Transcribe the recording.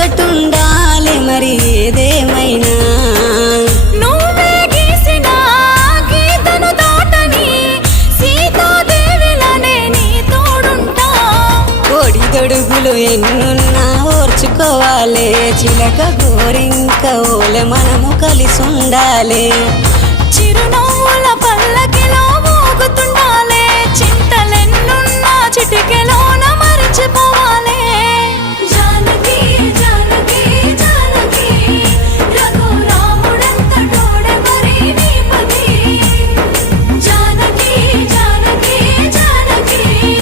ఒకటుండాలి మరి ఏదేమైనా నువ్వే గీసిన గీతను దాటని సీతాదేవిలానే నీ తోడుంటా ఒడిదొడుగులు ఎన్నున్నా ఓర్చుకోవాలి చిలక గోరింక ఓలె మనము కలిసుండాలి చిరునవ్వుల పల్లకిలో ఊగుతుంటే